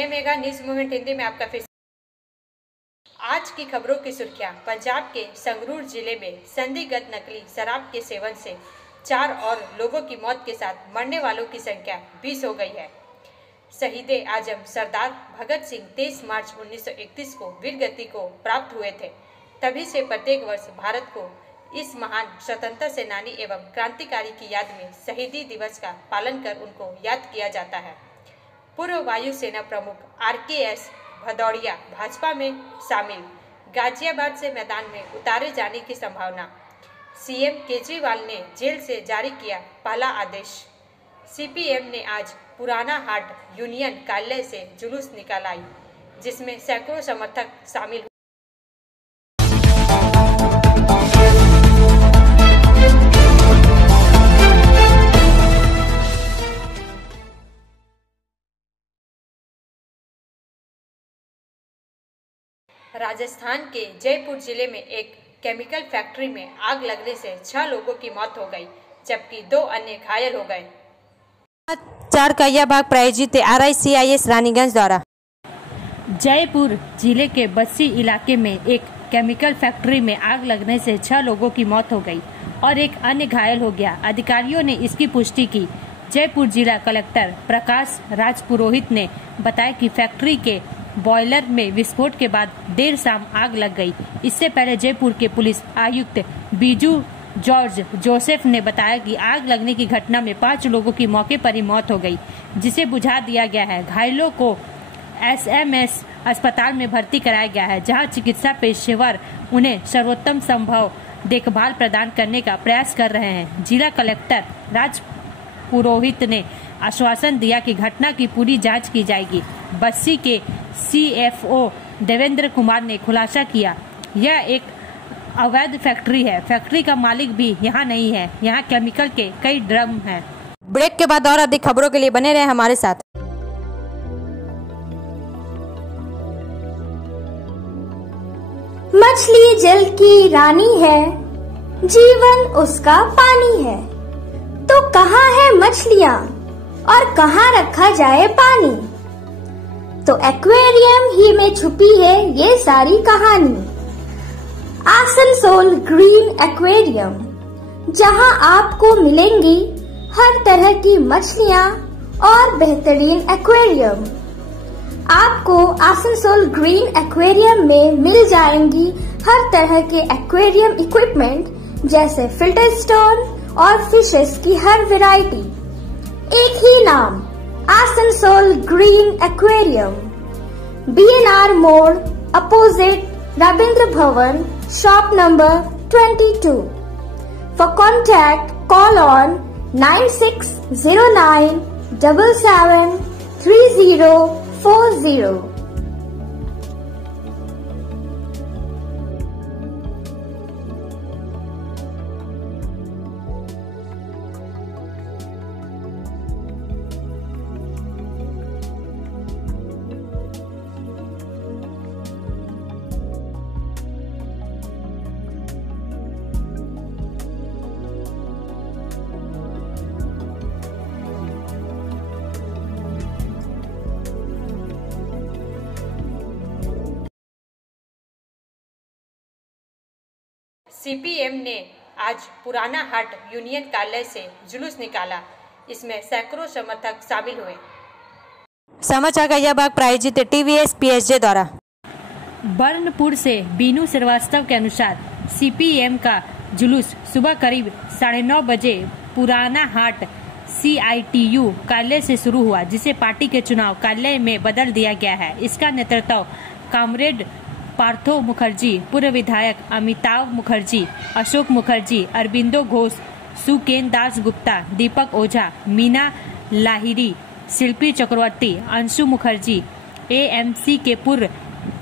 मैं mega news movement Hindi में आपका फिर आज की खबरों की सुर्खियां। पंजाब के संगरूर जिले में संदिग्ध नकली शराब के सेवन से 4 और लोगों की मौत के साथ मरने वालों की संख्या 20 हो गई है। शहीद आजम सरदार भगत सिंह 23 मार्च 1931 को वीर गति को प्राप्त हुए थे। तभी से प्रत्येक वर्ष भारत को इस महान स्वतंत्रता सेनानी एवं क्रांतिकारी की याद में शहीदी दिवस का पालन कर उनको याद किया जाता है। पूर्व वायुसेना प्रमुख RKS भदौड़िया भाजपा में शामिल, गाजियाबाद से मैदान में उतारे जाने की संभावना। CM केजरीवाल ने जेल से जारी किया पहला आदेश। CPM ने आज पुराना हाट यूनियन कार्यालय से जुलूस निकाला, जिसमें सैकड़ों समर्थक शामिल हुए। राजस्थान के जयपुर जिले में एक केमिकल फैक्ट्री में आग लगने से 6 लोगों की मौत हो गई, जबकि 2 अन्य घायल हो गए। 4 का यह भाग प्रायोजित RICIS रानीगंज द्वारा। जयपुर जिले के बस्सी इलाके में एक केमिकल फैक्ट्री में आग लगने से 6 लोगों की मौत हो गई और एक अन्य घायल हो गया। अधिकारियों ने इसकी पुष्टि की। जयपुर जिला कलेक्टर प्रकाश राज पुरोहित ने बताया कि फैक्ट्री के बॉयलर में विस्फोट के बाद देर शाम आग लग गई। इससे पहले जयपुर के पुलिस आयुक्त बीजू जॉर्ज जोसेफ ने बताया कि आग लगने की घटना में 5 लोगों की मौके पर ही मौत हो गई, जिसे बुझा दिया गया है। घायलों को SMS अस्पताल में भर्ती कराया गया है, जहां चिकित्सा पेशेवर उन्हें सर्वोत्तम संभव देखभाल प्रदान करने का प्रयास कर रहे हैं। जिला कलेक्टर राज पुरोहित ने आश्वासन दिया कि घटना की पूरी जांच की जाएगी। बस्सी के CFO देवेंद्र कुमार ने खुलासा किया, यह एक अवैध फैक्ट्री है। फैक्ट्री का मालिक भी यहाँ नहीं है। यहाँ केमिकल के कई ड्रम हैं। ब्रेक के बाद और अधिक खबरों के लिए बने रहे हमारे साथ। मछली जल की रानी है, जीवन उसका पानी है। तो कहाँ है मछलियाँ और कहाँ रखा जाए पानी? तो एक्वेरियम ही में छुपी है ये सारी कहानी। आसनसोल ग्रीन एक्वेरियम, जहां आपको मिलेंगी हर तरह की मछलियां और बेहतरीन एक्वेरियम। आपको आसनसोल ग्रीन एक्वेरियम में मिल जाएंगी हर तरह के एक्वेरियम इक्विपमेंट, जैसे फिल्टर स्टोन और फिशेस की हर वैरायटी। एक ही नाम, आसनसोल ग्रीन एक्वेरियम। BNR मोड़ opposite Ravindra Bhavan, shop number 22। For contact, call on 9609 77 3040। CPM ने आज पुराना हाट यूनियन कार्यालय से जुलूस निकाला, इसमें सैकड़ों समर्थक शामिल हुए। समाचार का यह भाग प्रायोजित TVS PSJ द्वारा। बर्नपुर से बीनू श्रीवास्तव के अनुसार CPM का जुलूस सुबह करीब 9:30 बजे पुराना हाट CITU कार्यालय से शुरू हुआ, जिसे पार्टी के चुनाव कार्यालय में बदल दिया गया है। इसका नेतृत्व कॉमरेड पार्थो मुखर्जी, पूर्व विधायक अमिताभ मुखर्जी, अशोक मुखर्जी, अरबिंदो घोष, सुकेन दास गुप्ता, दीपक ओझा, मीना लाहिरी, शिल्पी चक्रवर्ती, अंशु मुखर्जी, AMC के पूर्व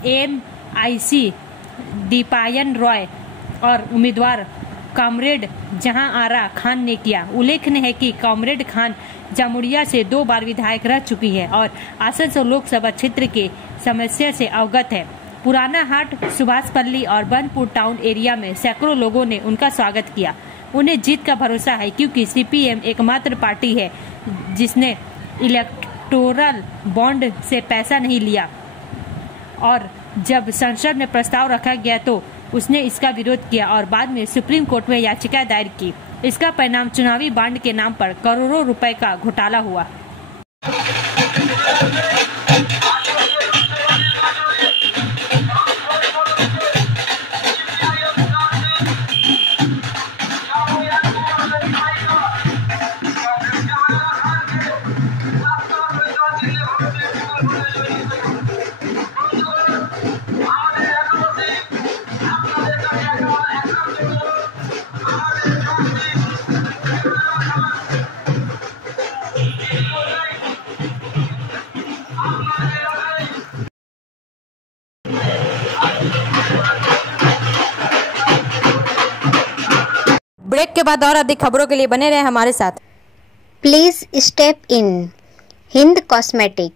MIC दीपायन रॉय और उम्मीदवार कॉमरेड जहां आरा खान ने किया। उल्लेखनीय है कि कॉमरेड खान जामुड़िया से 2 बार विधायक रह चुकी है और आसनसोल लोकसभा क्षेत्र के समस्या से अवगत है। पुराना हाट, सुभाषपल्ली और बनपुर टाउन एरिया में सैकड़ों लोगों ने उनका स्वागत किया। उन्हें जीत का भरोसा है, क्योंकि CPM एकमात्र पार्टी है जिसने इलेक्टोरल बॉन्ड से पैसा नहीं लिया। और जब संसद में प्रस्ताव रखा गया तो उसने इसका विरोध किया और बाद में सुप्रीम कोर्ट में याचिका दायर की। इसका परिणाम चुनावी बॉन्ड के नाम पर करोड़ों रुपए का घोटाला हुआ। ब्रेक के बाद और अधिक खबरों के लिए बने रहे हमारे साथ। Please step in Hind cosmetic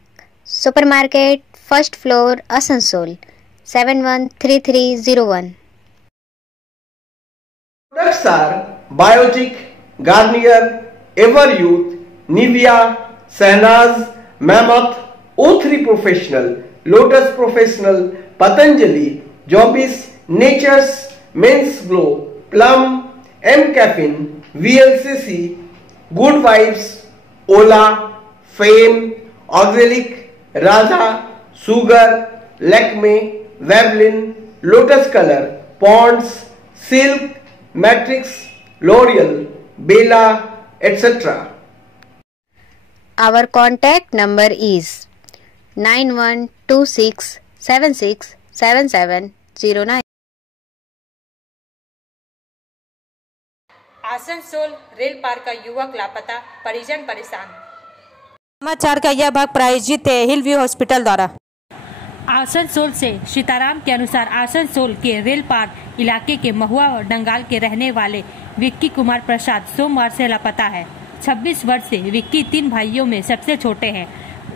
supermarket, first floor, Asansol 713301। Products are Biotic, Garnier, Everyouth, Nivea, Sahnaz, Mammoth, O3 Professional, Lotus Professional, Patanjali, Jobis, Nature's, Men's Glow, Plum, M Caffeine, VLCC, Good Vibes, Ola, Fame, Oxalic, Radha, Sugar, Lakme, Veblen, Lotus Color, Ponds, Silk, Matrix, L'Oreal, Bella, etc. Our contact number is 9126767709। Asansol Railpar का युवक लापता, परिजन परेशान। समाचार का यह भाग प्रायोजित है हिल व्यू हॉस्पिटल द्वारा। आसनसोल से सीताराम के अनुसार आसनसोल के रेल पार इलाके के महुआ और डंगाल के रहने वाले विक्की कुमार प्रसाद सोमवार से लापता है। 26 वर्ष से विक्की 3 भाइयों में सबसे छोटे हैं।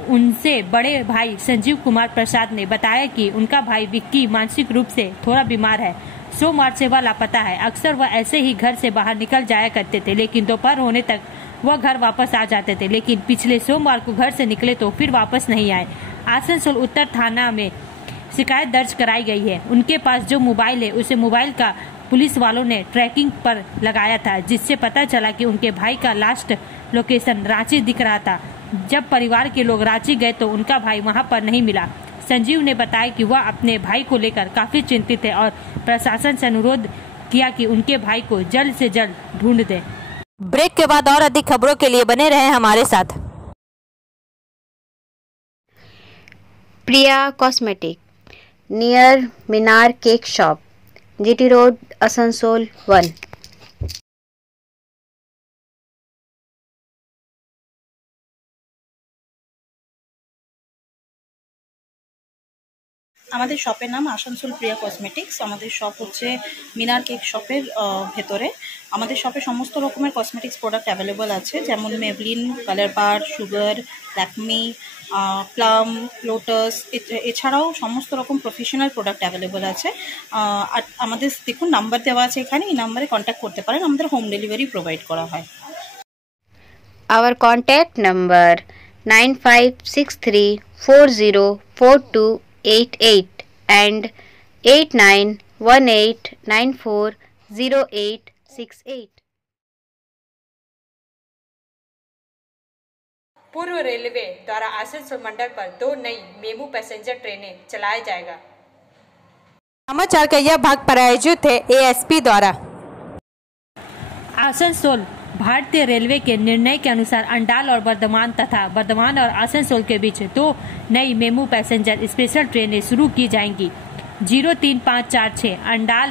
उनसे बड़े भाई संजीव कुमार प्रसाद ने बताया कि उनका भाई विक्की मानसिक रूप से थोड़ा बीमार है। सोमवार से वह लापता है। अक्सर वह ऐसे ही घर से बाहर निकल जाया करते थे, लेकिन दोपहर होने तक वह घर वापस आ जाते थे, लेकिन पिछले सोमवार को घर से निकले तो फिर वापस नहीं आए। आसनसोल उत्तर थाना में शिकायत दर्ज कराई गई है। उनके पास जो मोबाइल है उसे मोबाइल का पुलिस वालों ने ट्रैकिंग पर लगाया था, जिससे पता चला कि उनके भाई का लास्ट लोकेशन रांची दिख रहा था। जब परिवार के लोग रांची गए तो उनका भाई वहां पर नहीं मिला। संजीव ने बताया कि वह अपने भाई को लेकर काफी चिंतित है और प्रशासन से अनुरोध किया कि उनके भाई को जल्द से जल्द ढूंढ दें। ब्रेक के बाद और अधिक खबरों के लिए बने रहे हमारे साथ। Priya cosmetic near Minar cake shop, GT road, Asansol 1। আমাদের শপের নাম আসানসোল প্রিয়া কসমেটিক্স। আমাদের শপ হচ্ছে মিনার কেক শপের ভেতরে। আমাদের শপে সমস্ত রকমের কসমেটিক্স প্রোডাক্ট অ্যাভেলেবল আছে, যেমন মেবলিন, কালার বার, সুগার, ল্যাকমি, প্লাম, লোটাস, এছাড়াও সমস্ত রকম প্রফেশনাল প্রোডাক্ট অ্যাভেলেবল আছে। আর আমাদের দেখুন নাম্বার দেওয়া আছে এখানে, এই নাম্বারে কন্ট্যাক্ট করতে পারেন। আমাদের হোম ডেলিভারি প্রোভাইড করা হয়। Our contact number 9563404288 and 8918940868। पूर्व रेलवे द्वारा आसनसोल मंडल पर 2 नई मेमू पैसेंजर ट्रेनें चलाया जाएगा। समाचार का यह भाग प्रायोजित है एएसपी द्वारा। आसनसोल भारतीय रेलवे के निर्णय के अनुसार अंडाल और बर्धमान तथा बर्धमान और आसनसोल के बीच 2 नई मेमू पैसेंजर स्पेशल ट्रेनें शुरू की जाएंगी। 03546 Andal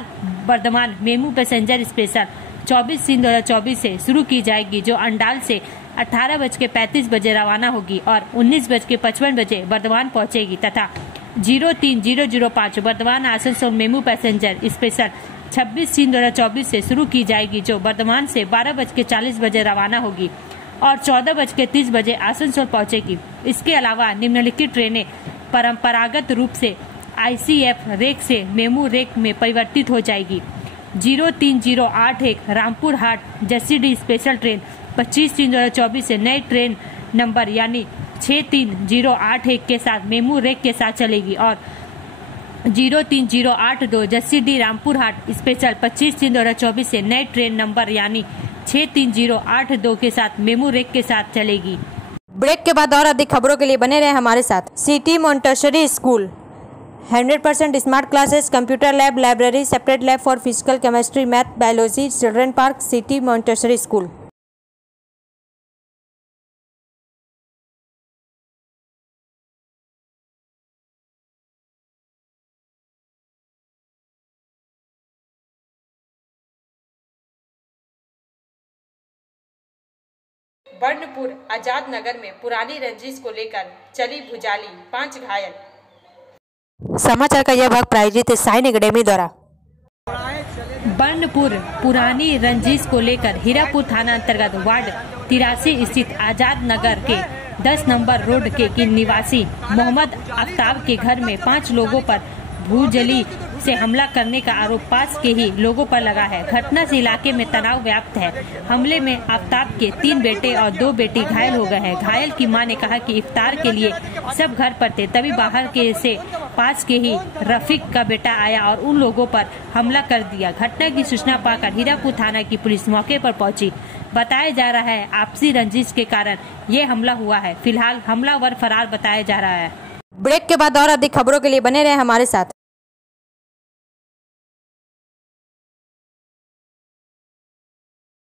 Bardhaman MEMU passenger special 24/3/2024 से शुरू की जाएगी, जो अंडाल से 18:35 बजे रवाना होगी और 19:55 बजे बर्धमान पहुंचेगी, तथा 03005 Bardhaman Asansol MEMU passenger special 26/3/2024 से शुरू की जाएगी, जो बर्धमान से 12:40 बजे रवाना होगी और 14:30 बजे आसनसोल पहुंचेगी। इसके अलावा निम्नलिखित ट्रेनें परंपरागत रूप से ICF रेक से मेमू रेक में परिवर्तित हो जाएगी। 03081 रामपुर हाट जसीडी स्पेशल ट्रेन 25/3/2024 से नए ट्रेन नंबर यानी 63081 के साथ मेमू रेक के साथ चलेगी और 03082 जसीडीह रामपुर हाट स्पेशल 25/3/2024 से नए ट्रेन नंबर यानी 63082 के साथ मेमू रेक के साथ चलेगी। ब्रेक के बाद और अधिक खबरों के लिए बने रहे हमारे साथ। City Montessori school 100% smart classes, computer lab, library, separate lab for physical, chemistry, math, biology, children park, city Montessori school. Burnpur Azad Nagar में पुरानी रंजिश को लेकर चली भुजाली, 5 घायल। समाचार का यह भाग प्रायोजित है साइन एकेडमी द्वारा। बर्नपुर पुरानी रंजिश को लेकर हीरापुर थाना अंतर्गत वार्ड 83 स्थित आजाद नगर के 10 नंबर रोड के निवासी मोहम्मद आफ्ताब के घर में 5 लोगों पर भूजली से हमला करने का आरोप पास के ही लोगों पर लगा है। घटना से इलाके में तनाव व्याप्त है। हमले में आफ्ताब के 3 बेटे और 2 बेटी घायल हो गए हैं। घायल की मां ने कहा कि इफ्तार के लिए सब घर पर थे, तभी बाहर के से पास के ही रफीक का बेटा आया और उन लोगों पर हमला कर दिया। घटना की सूचना पाकर हीरापुर थाना की पुलिस मौके पर पहुंची। बताया जा रहा है आपसी रंजिश के कारण ये हमला हुआ है। फिलहाल हमलावर फरार बताया जा रहा है। ब्रेक के बाद और अधिक खबरों के लिए बने रहे हमारे साथ।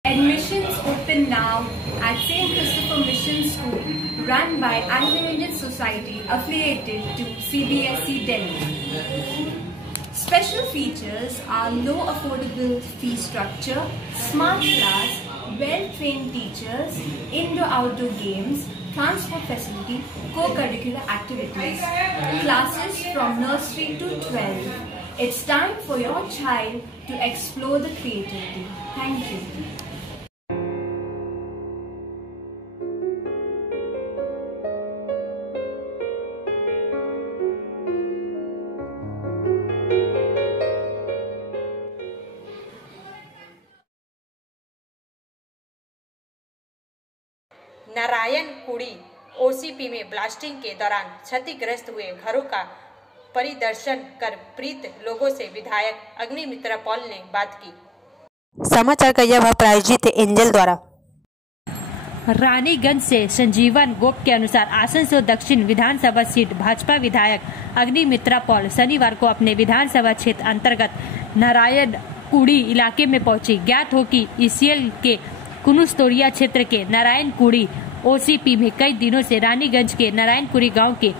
Admissions open now at St. Christopher Mission School, run by Anglo-Indian Society affiliated to CBSE Delhi. Special features are low affordable fee structure, smart class, well-trained teachers, indoor-outdoor games, transport facility, co-curricular activities, classes from nursery to 12. It's time for your child to explore the creativity. Thank you. Narayankuri OCP में blasting के दौरान क्षतिग्रस्त हुए घरों का परिदर्शन कर पीड़ित लोगों से विधायक अग्निमित्रा पॉल ने बात की। समाचार का यह भाग प्रायोजित है एंजल द्वारा। रानीगंज से संजीवन गोप के अनुसार आसनसोल दक्षिण विधानसभा सीट भाजपा विधायक अग्निमित्रा पॉल शनिवार को अपने विधानसभा क्षेत्र अंतर्गत नारायणकुड़ी इलाके में पहुंची। ज्ञात हो कि ईसीएल के कुनुस्तोरिया क्षेत्र के नारायणकुड़ी ओसीपी में कई दिनों से रानीगंज के नारायणकुड़ी गांव के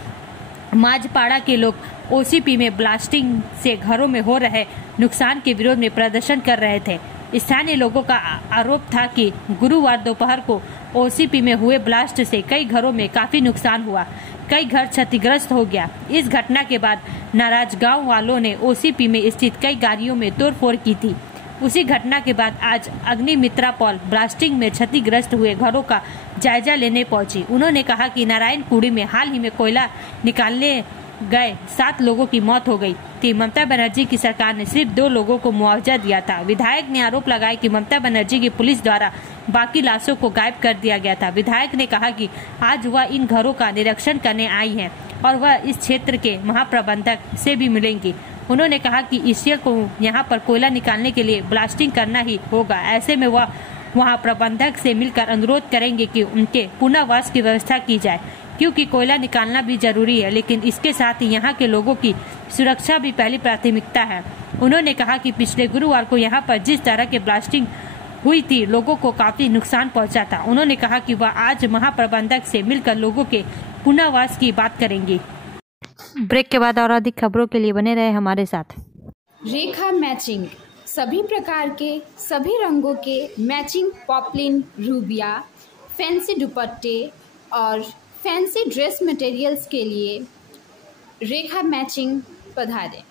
माझपाड़ा के लोग ओसीपी में ब्लास्टिंग से घरों में हो रहे नुकसान के विरोध में प्रदर्शन कर रहे थे। स्थानीय लोगों का आरोप था कि गुरुवार दोपहर को ओसीपी में हुए ब्लास्ट से कई घरों में काफी नुकसान हुआ, कई घर क्षतिग्रस्त हो गया। इस घटना के बाद नाराज गांव वालों ने ओसीपी में स्थित कई गाड़ियों में तोड़फोड़ की थी। उसी घटना के बाद आज अग्निमित्रा पॉल ब्लास्टिंग में क्षतिग्रस्त हुए घरों का जायजा लेने पहुंची। उन्होंने कहा कि नारायणकुड़ी में हाल ही में कोयला निकालने गए 7 लोगों की मौत हो गई थी। ममता बनर्जी की सरकार ने सिर्फ 2 लोगों को मुआवजा दिया था। विधायक ने आरोप लगाया कि ममता बनर्जी की पुलिस द्वारा बाकी लाशों को गायब कर दिया गया था। विधायक ने कहा कि आज वह इन घरों का निरीक्षण करने आई है और वह इस क्षेत्र के महाप्रबंधक से भी मिलेंगी। उन्होंने कहा कि ईसीएल को यहां पर कोयला निकालने के लिए ब्लास्टिंग करना ही होगा। ऐसे में वह वहां प्रबंधक से मिलकर अनुरोध करेंगे कि उनके पुनर्वास की व्यवस्था की जाए, क्योंकि कोयला निकालना भी जरूरी है, लेकिन इसके साथ ही यहाँ के लोगों की सुरक्षा भी पहली प्राथमिकता है। उन्होंने कहा कि पिछले गुरुवार को यहाँ पर जिस तरह के ब्लास्टिंग हुई थी, लोगों को काफी नुकसान पहुँचा था। उन्होंने कहा कि वह आज महाप्रबंधक से मिलकर लोगों के पुनर्वास की बात करेंगे। ब्रेक के बाद और अधिक खबरों के लिए बने रहे हमारे साथ। रेखा मैचिंग, सभी प्रकार के सभी रंगों के मैचिंग पॉपलिन, रूबिया, फैंसी दुपट्टे और फैंसी ड्रेस मटेरियल्स के लिए रेखा मैचिंग पधारें।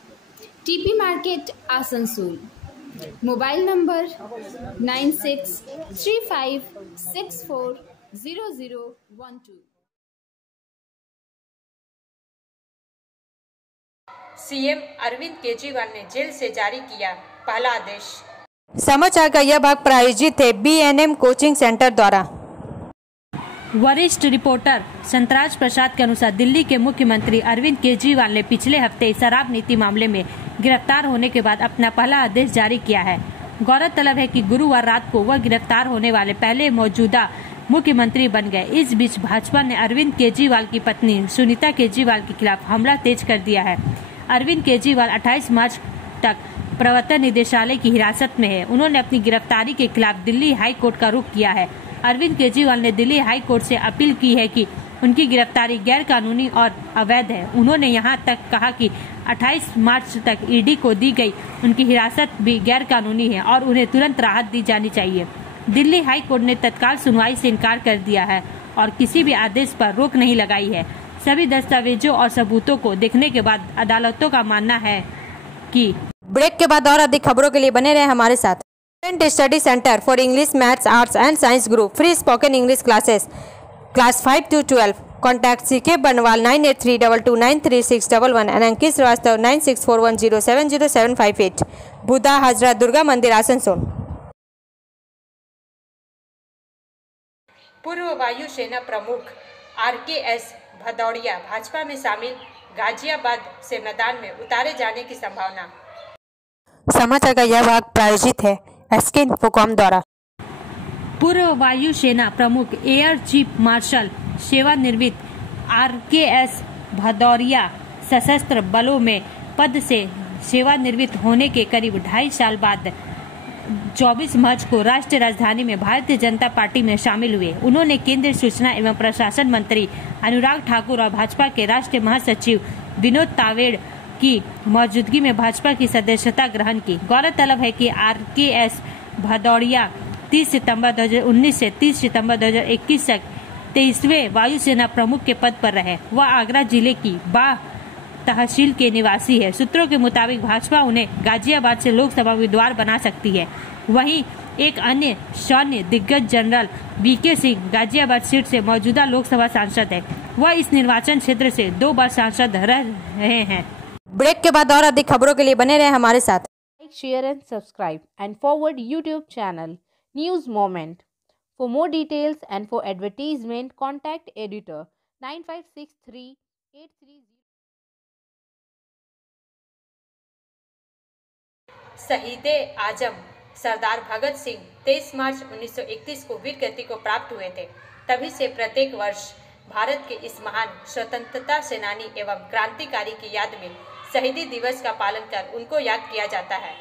TP market Asansol. Mobile number 9635640012। CM Arvind Kejriwal ने जेल से जारी किया पहला आदेश। समाचार का यह भाग प्रायोजित है बीएनएम कोचिंग सेंटर द्वारा। वरिष्ठ रिपोर्टर संतराज प्रसाद के अनुसार दिल्ली के मुख्यमंत्री अरविंद केजरीवाल ने पिछले हफ्ते शराब नीति मामले में गिरफ्तार होने के बाद अपना पहला आदेश जारी किया है। गौरतलब है कि गुरुवार रात को वह गिरफ्तार होने वाले पहले मौजूदा मुख्यमंत्री बन गए। इस बीच भाजपा ने अरविंद केजरीवाल की पत्नी सुनीता केजरीवाल के खिलाफ हमला तेज कर दिया है। अरविंद केजरीवाल 28 मार्च तक प्रवर्तन निदेशालय की हिरासत में है। उन्होंने अपनी गिरफ्तारी के खिलाफ दिल्ली हाई कोर्ट का रुख किया है। अरविंद केजरीवाल ने दिल्ली हाई कोर्ट से अपील की है कि उनकी गिरफ्तारी गैर कानूनी और अवैध है। उन्होंने यहां तक कहा कि 28 मार्च तक ईडी को दी गई उनकी हिरासत भी गैर कानूनी है और उन्हें तुरंत राहत दी जानी चाहिए। दिल्ली हाई कोर्ट ने तत्काल सुनवाई से इनकार कर दिया है और किसी भी आदेश पर रोक नहीं लगाई है। सभी दस्तावेजों और सबूतों को देखने के बाद अदालतों का मानना है कि ब्रेक के बाद और अधिक खबरों के लिए बने रहे हमारे साथ। Study centre for English, maths, arts and science group free spoken English classes class 5 to 12। Contact CK बनवाल 9832293611 एंड अंकित श्रीवास्तव 9641070758। बुधा हाजरा दुर्गा मंदिर आसनसोल। पूर्व वायुसेना प्रमुख RKS भदौड़िया भाजपा में शामिल, गाजियाबाद से मैदान में उतारे जाने की संभावना। समाचार का यह भाग प्रायोजित है SK इन्फोकॉम द्वारा। पूर्व वायुसेना प्रमुख एयर चीफ मार्शल सेवानिवृत्त RKS भदौरिया सशस्त्र बलों में पद से सेवानिवृत्त होने के करीब 2.5 साल बाद 24 मार्च को राष्ट्रीय राजधानी में भारतीय जनता पार्टी में शामिल हुए। उन्होंने केंद्रीय सूचना एवं प्रशासन मंत्री अनुराग ठाकुर और भाजपा के राष्ट्रीय महासचिव विनोद तावड़े की मौजूदगी में भाजपा की सदस्यता ग्रहण की। गौरतलब है कि RKS भदौड़िया 30 सितंबर 2019 से 30 सितंबर 2021 तक 23वें वायुसेना प्रमुख के पद पर रहे। वह आगरा जिले की बाह तहसील के निवासी है। सूत्रों के मुताबिक भाजपा उन्हें गाजियाबाद से लोकसभा उम्मीदवार बना सकती है। वहीं एक अन्य सैन्य दिग्गज general VK Singh Ghaziabad seat से मौजूदा लोकसभा सांसद है। वह इस निर्वाचन क्षेत्र से 2 बार सांसद रह रहे हैं। ब्रेक के बाद और अधिक खबरों के लिए बने रहे हमारे साथ। Like, share and subscribe and forward YouTube channel News Moment. For more details and for advertisement, contact editor 956383. शहीदे आजम सरदार भगत सिंह 23 मार्च 1931 को वीर गति को प्राप्त हुए थे। तभी से प्रत्येक वर्ष भारत के इस महान स्वतंत्रता सेनानी एवं क्रांतिकारी की याद में शहीदी दिवस का पालन कर उनको याद किया जाता है।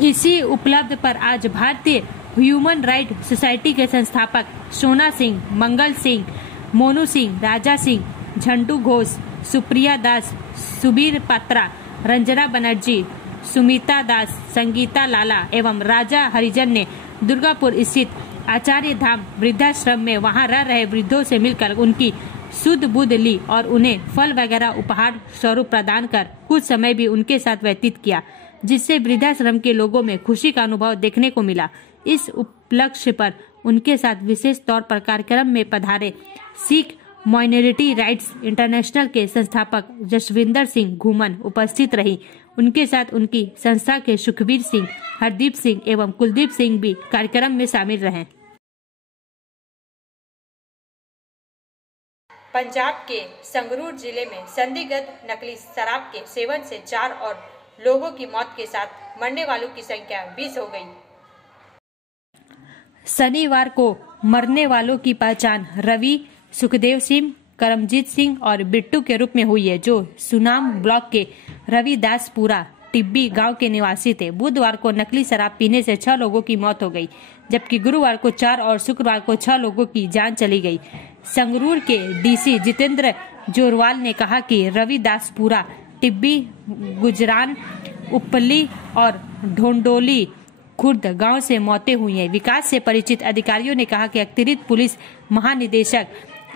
इसी उपलब्ध पर आज भारतीय ह्यूमन राइट सोसाइटी के संस्थापक सोना सिंह, मंगल सिंह, मोनू सिंह, राजा सिंह, झंडू घोष, सुप्रिया दास, सुबीर पात्रा, रंजना बनर्जी, सुमिता दास, संगीता लाला एवं राजा हरिजन ने दुर्गापुर स्थित आचार्य धाम वृद्धाश्रम में वहां रह रहे वृद्धों से मिलकर उनकी सुध बुध ली और उन्हें फल वगैरह उपहार स्वरूप प्रदान कर कुछ समय भी उनके साथ व्यतीत किया, जिससे वृद्धाश्रम के लोगों में खुशी का अनुभव देखने को मिला। इस उपलक्ष्य पर उनके साथ विशेष तौर पर कार्यक्रम में पधारे सिख माइनॉरिटी राइट्स इंटरनेशनल के संस्थापक जसविंदर सिंह घूमन उपस्थित रही। उनके साथ उनकी संस्था के सुखबीर सिंह, हरदीप सिंह एवं कुलदीप सिंह भी कार्यक्रम में शामिल रहे। पंजाब के संगरूर जिले में संदिग्ध नकली शराब के सेवन से 4 और लोगों की मौत के साथ मरने वालों की संख्या 20 हो गई। शनिवार को मरने वालों की पहचान रवि, सुखदेव सिंह, करमजीत सिंह और बिट्टू के रूप में हुई है, जो सुनाम ब्लॉक के रविदासपुरा टिब्बी गांव के निवासी थे। बुधवार को नकली शराब पीने से 6 लोगों की मौत हो गई, जबकि गुरुवार को 4 और शुक्रवार को 6 लोगों की जान चली गई। संगरूर के DC जितेंद्र जोरवाल ने कहा कि रविदासपुरा, टिब्बी, गुजरान, उपली और ढोंडोली खुर्द गांव से मौतें हुई हैं। विकास से परिचित अधिकारियों ने कहा कि अतिरिक्त पुलिस महानिदेशक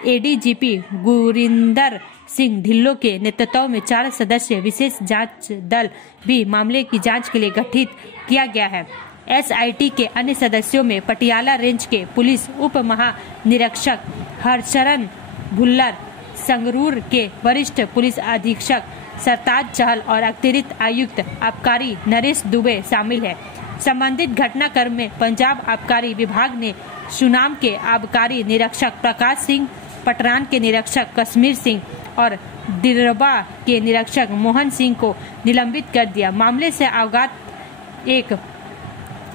ADGP गुरिंदर सिंह ढिल्लो के नेतृत्व में 4 सदस्य विशेष जांच दल भी मामले की जांच के लिए गठित किया गया है। SIT के अन्य सदस्यों में पटियाला रेंज के पुलिस उप महानिरीक्षक हरचरण भुल्लर, संगरूर के वरिष्ठ पुलिस अधीक्षक सरताज चहल और अतिरिक्त आयुक्त आबकारी नरेश दुबे शामिल है। संबंधित घटनाक्रम में पंजाब आबकारी विभाग ने सुनाम के आबकारी निरीक्षक प्रकाश सिंह, पटरान के निरीक्षक कश्मीर सिंह और दिरबा के निरीक्षक मोहन सिंह को निलंबित कर दिया। मामले से अवगत एक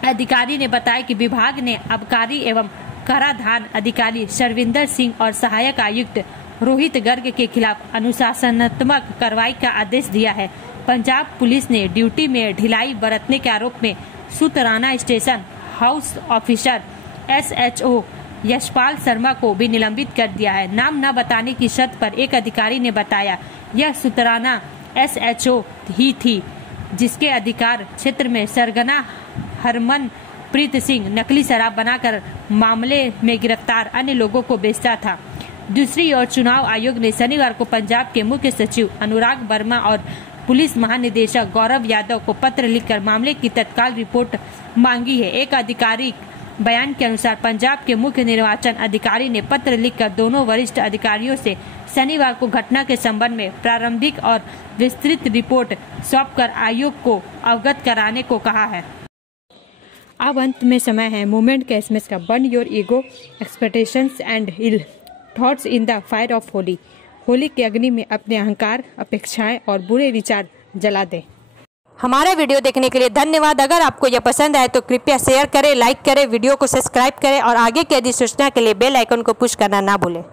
अधिकारी ने बताया कि विभाग ने आबकारी एवं कराधान अधिकारी शर्विंदर सिंह और सहायक आयुक्त रोहित गर्ग के खिलाफ अनुशासनात्मक कार्रवाई का आदेश दिया है। पंजाब पुलिस ने ड्यूटी में ढिलाई बरतने के आरोप में Sutrana station house officer SHO Yashpal Sharma को भी निलंबित कर दिया है। नाम न बताने की शर्त पर एक अधिकारी ने बताया यह सुतराना SHO ही थी जिसके अधिकार क्षेत्र में सरगना हरमनप्रीत सिंह नकली शराब बनाकर मामले में गिरफ्तार अन्य लोगों को बेचता था। दूसरी ओर चुनाव आयोग ने शनिवार को पंजाब के मुख्य सचिव अनुराग वर्मा और पुलिस महानिदेशक गौरव यादव को पत्र लिखकर मामले की तत्काल रिपोर्ट मांगी है। एक आधिकारिक बयान के अनुसार पंजाब के मुख्य निर्वाचन अधिकारी ने पत्र लिखकर दोनों वरिष्ठ अधिकारियों से शनिवार को घटना के संबंध में प्रारंभिक और विस्तृत रिपोर्ट सौंपकर आयोग को अवगत कराने को कहा है। अब अंत में समय है मोमेंट के एसएमएस का। Burn your ego expectations and ill thoughts in the fire of Holi. Holi के अग्नि में अपने अहंकार, अपेक्षाएं और बुरे विचार जला दें। हमारा वीडियो देखने के लिए धन्यवाद। अगर आपको यह पसंद आए तो कृपया शेयर करें, लाइक करें, वीडियो को सब्सक्राइब करें और आगे की अधिसूचना के लिए बेल आइकन को पुश करना ना भूलें।